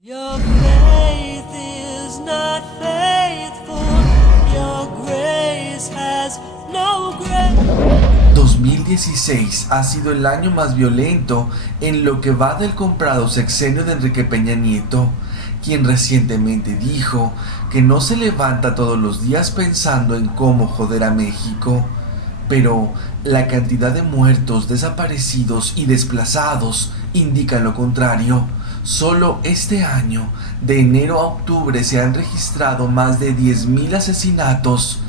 Your faith is not faithful, your grace has no grace. 2016 ha sido el año más violento en lo que va del comprado sexenio de Enrique Peña Nieto, quien recientemente dijo que no se levanta todos los días pensando en cómo joder a México, pero la cantidad de muertos, desaparecidos y desplazados indica lo contrario. Solo este año, de enero a octubre, se han registrado más de 10.000 asesinatos.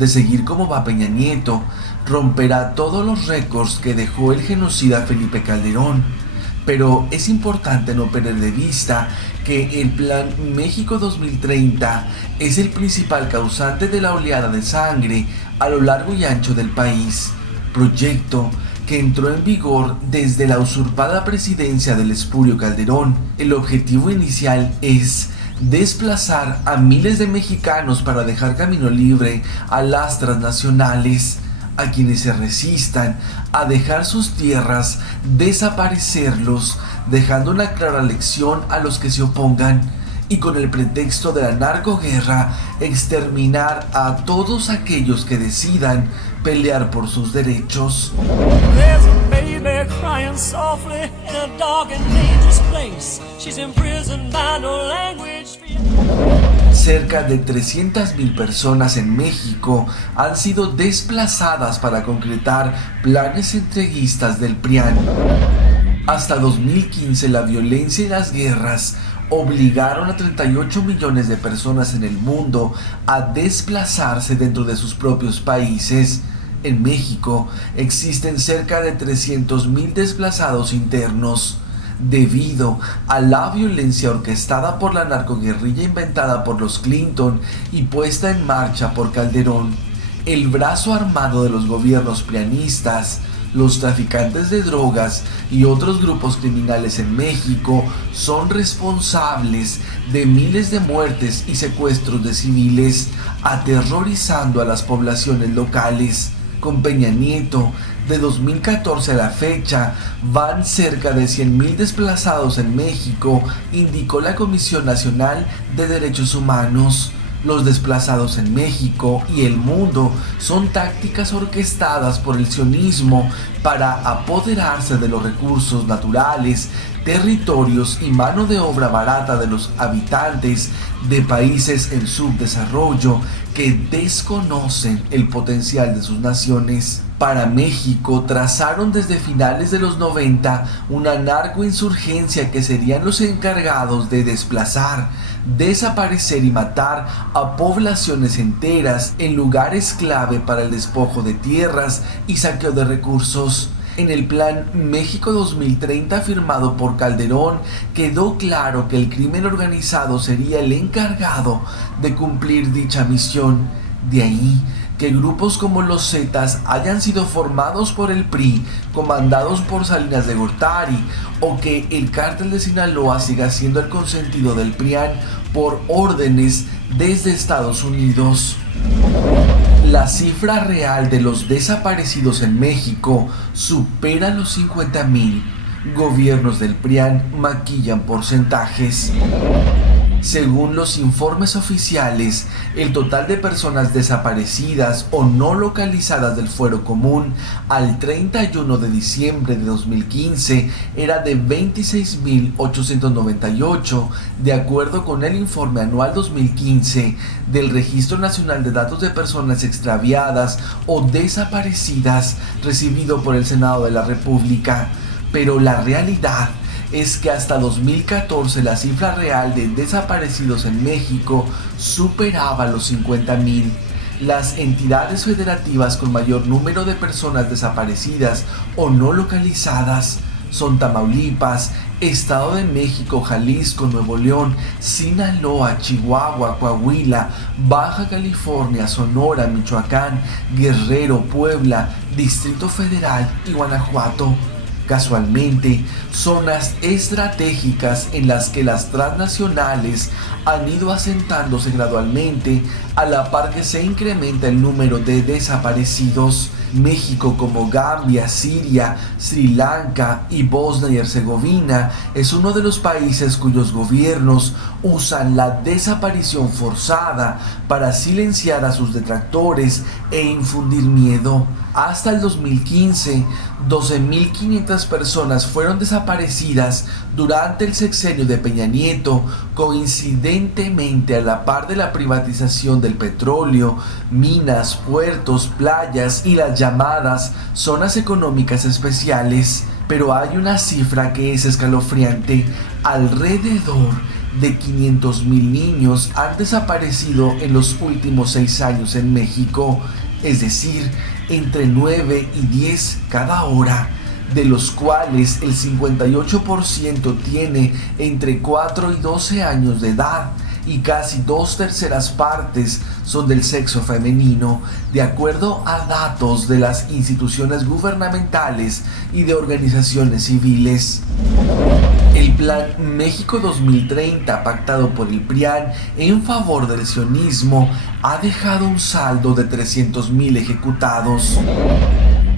De seguir como va Peña Nieto, romperá todos los récords que dejó el genocida Felipe Calderón. Pero es importante no perder de vista que el Plan México 2030 es el principal causante de la oleada de sangre a lo largo y ancho del país, proyecto que entró en vigor desde la usurpada presidencia del espurio Calderón. El objetivo inicial es desplazar a miles de mexicanos para dejar camino libre a las transnacionales, a quienes se resistan a dejar sus tierras, desaparecerlos, dejando una clara lección a los que se opongan, y con el pretexto de la narcoguerra, exterminar a todos aquellos que decidan pelear por sus derechos. There's a baby crying softly in a dark and dangerous place. She's imprisoned by no language. Cerca de 300.000 personas en México han sido desplazadas para concretar planes entreguistas del PRIAN. Hasta 2015 la violencia y las guerras obligaron a 38 millones de personas en el mundo a desplazarse dentro de sus propios países. En México existen cerca de 300.000 desplazados internos, debido a la violencia orquestada por la narcoguerrilla inventada por los Clinton y puesta en marcha por Calderón. El brazo armado de los gobiernos prianistas, los traficantes de drogas y otros grupos criminales en México son responsables de miles de muertes y secuestros de civiles, aterrorizando a las poblaciones locales. Con Peña Nieto, de 2014 a la fecha, van cerca de 100.000 desplazados en México, indicó la Comisión Nacional de Derechos Humanos. Los desplazados en México y el mundo son tácticas orquestadas por el sionismo para apoderarse de los recursos naturales, territorios y mano de obra barata de los habitantes de países en subdesarrollo que desconocen el potencial de sus naciones. Para México trazaron desde finales de los 90 una narcoinsurgencia que serían los encargados de desplazar, desaparecer y matar a poblaciones enteras en lugares clave para el despojo de tierras y saqueo de recursos. En el Plan México 2030 firmado por Calderón quedó claro que el crimen organizado sería el encargado de cumplir dicha misión. De ahí que grupos como los Zetas hayan sido formados por el PRI, comandados por Salinas de Gortari, o que el cártel de Sinaloa siga siendo el consentido del PRIAN por órdenes desde Estados Unidos. La cifra real de los desaparecidos en México supera los 50.000. Gobiernos del PRIAN maquillan porcentajes. Según los informes oficiales, el total de personas desaparecidas o no localizadas del Fuero Común al 31 de diciembre de 2015 era de 26.898, de acuerdo con el informe anual 2015 del Registro Nacional de Datos de Personas Extraviadas o Desaparecidas recibido por el Senado de la República. Pero la realidad es que hasta 2014 la cifra real de desaparecidos en México superaba los 50.000. Las entidades federativas con mayor número de personas desaparecidas o no localizadas son Tamaulipas, Estado de México, Jalisco, Nuevo León, Sinaloa, Chihuahua, Coahuila, Baja California, Sonora, Michoacán, Guerrero, Puebla, Distrito Federal y Guanajuato. Casualmente, zonas estratégicas en las que las transnacionales han ido asentándose gradualmente a la par que se incrementa el número de desaparecidos. México, como Gambia, Siria, Sri Lanka y Bosnia y Herzegovina, es uno de los países cuyos gobiernos usan la desaparición forzada para silenciar a sus detractores e infundir miedo. Hasta el 2015, 12.500 personas fueron desaparecidas durante el sexenio de Peña Nieto, coincidentemente a la par de la privatización del petróleo, minas, puertos, playas y las llamadas zonas económicas especiales. Pero hay una cifra que es escalofriante: alrededor de 500.000 niños han desaparecido en los últimos 6 años en México, es decir, entre 9 y 10 cada hora, de los cuales el 58% tiene entre 4 y 12 años de edad y casi 2/3 partes son del sexo femenino, de acuerdo a datos de las instituciones gubernamentales y de organizaciones civiles. El Plan México 2030, pactado por el PRIAN en favor del sionismo, ha dejado un saldo de 300.000 ejecutados.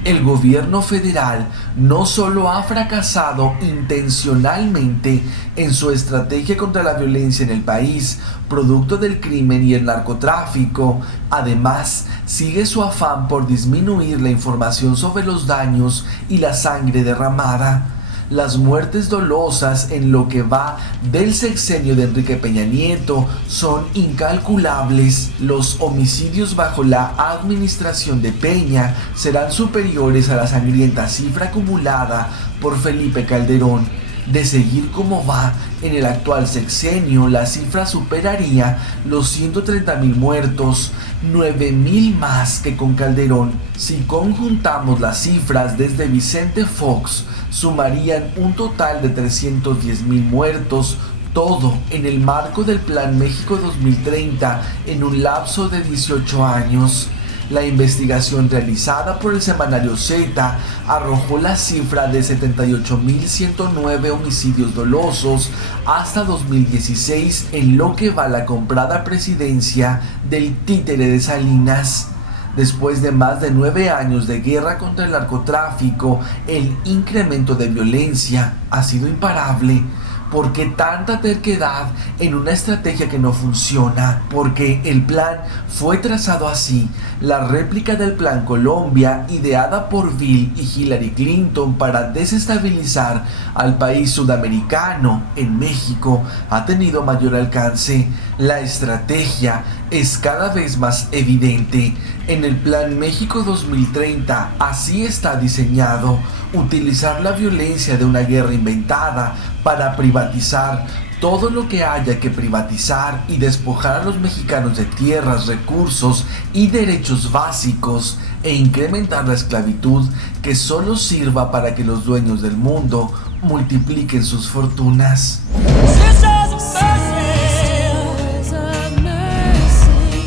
El gobierno federal no solo ha fracasado intencionalmente en su estrategia contra la violencia en el país, producto del crimen y el narcotráfico, además sigue su afán por disminuir la información sobre los daños y la sangre derramada. Las muertes dolosas en lo que va del sexenio de Enrique Peña Nieto son incalculables. Los homicidios bajo la administración de Peña serán superiores a la sangrienta cifra acumulada por Felipe Calderón. De seguir como va en el actual sexenio, la cifra superaría los 130.000 muertos, 9.000 más que con Calderón. Si conjuntamos las cifras desde Vicente Fox, sumarían un total de 310.000 muertos, todo en el marco del Plan México 2030 en un lapso de 18 años. La investigación realizada por el semanario Z arrojó la cifra de 78.109 homicidios dolosos hasta 2016 en lo que va la comprada presidencia del títere de Salinas. Después de más de 9 años de guerra contra el narcotráfico, el incremento de violencia ha sido imparable. ¿Por qué tanta terquedad en una estrategia que no funciona? Porque el plan fue trazado así. La réplica del Plan Colombia, ideada por Bill y Hillary Clinton para desestabilizar al país sudamericano en México, ha tenido mayor alcance. La estrategia es cada vez más evidente. En el Plan México 2030 así está diseñado: utilizar la violencia de una guerra inventada para privatizar todo lo que haya que privatizar y despojar a los mexicanos de tierras, recursos y derechos básicos, e incrementar la esclavitud, que solo sirva para que los dueños del mundo multipliquen sus fortunas. Sisters of mercy,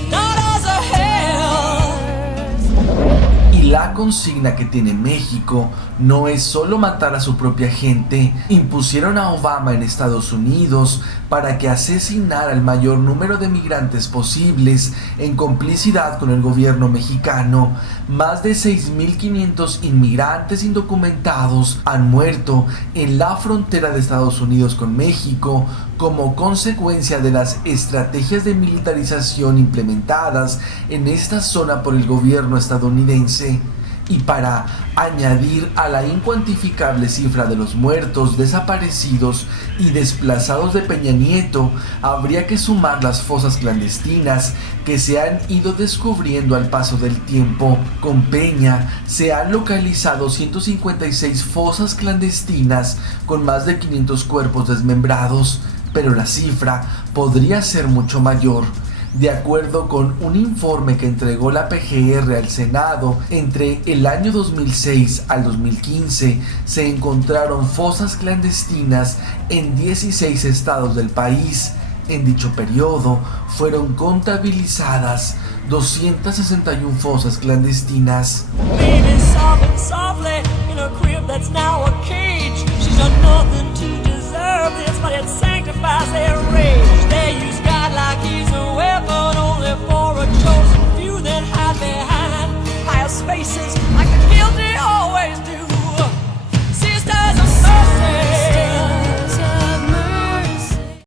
daughters of hell. Y la consigna que tiene México no es solo matar a su propia gente. Impusieron a Obama en Estados Unidos para que asesinara al mayor número de migrantes posibles en complicidad con el gobierno mexicano. Más de 6.500 inmigrantes indocumentados han muerto en la frontera de Estados Unidos con México como consecuencia de las estrategias de militarización implementadas en esta zona por el gobierno estadounidense. Y para añadir a la incuantificable cifra de los muertos, desaparecidos y desplazados de Peña Nieto, habría que sumar las fosas clandestinas que se han ido descubriendo al paso del tiempo. Con Peña se han localizado 156 fosas clandestinas con más de 500 cuerpos desmembrados, pero la cifra podría ser mucho mayor. De acuerdo con un informe que entregó la PGR al Senado, entre el año 2006 al 2015 se encontraron fosas clandestinas en 16 estados del país. En dicho periodo fueron contabilizadas 261 fosas clandestinas. Baby sobbing softly in a crib that's now a cage. She's done nothing to deserve this, but it sanctifies their rage.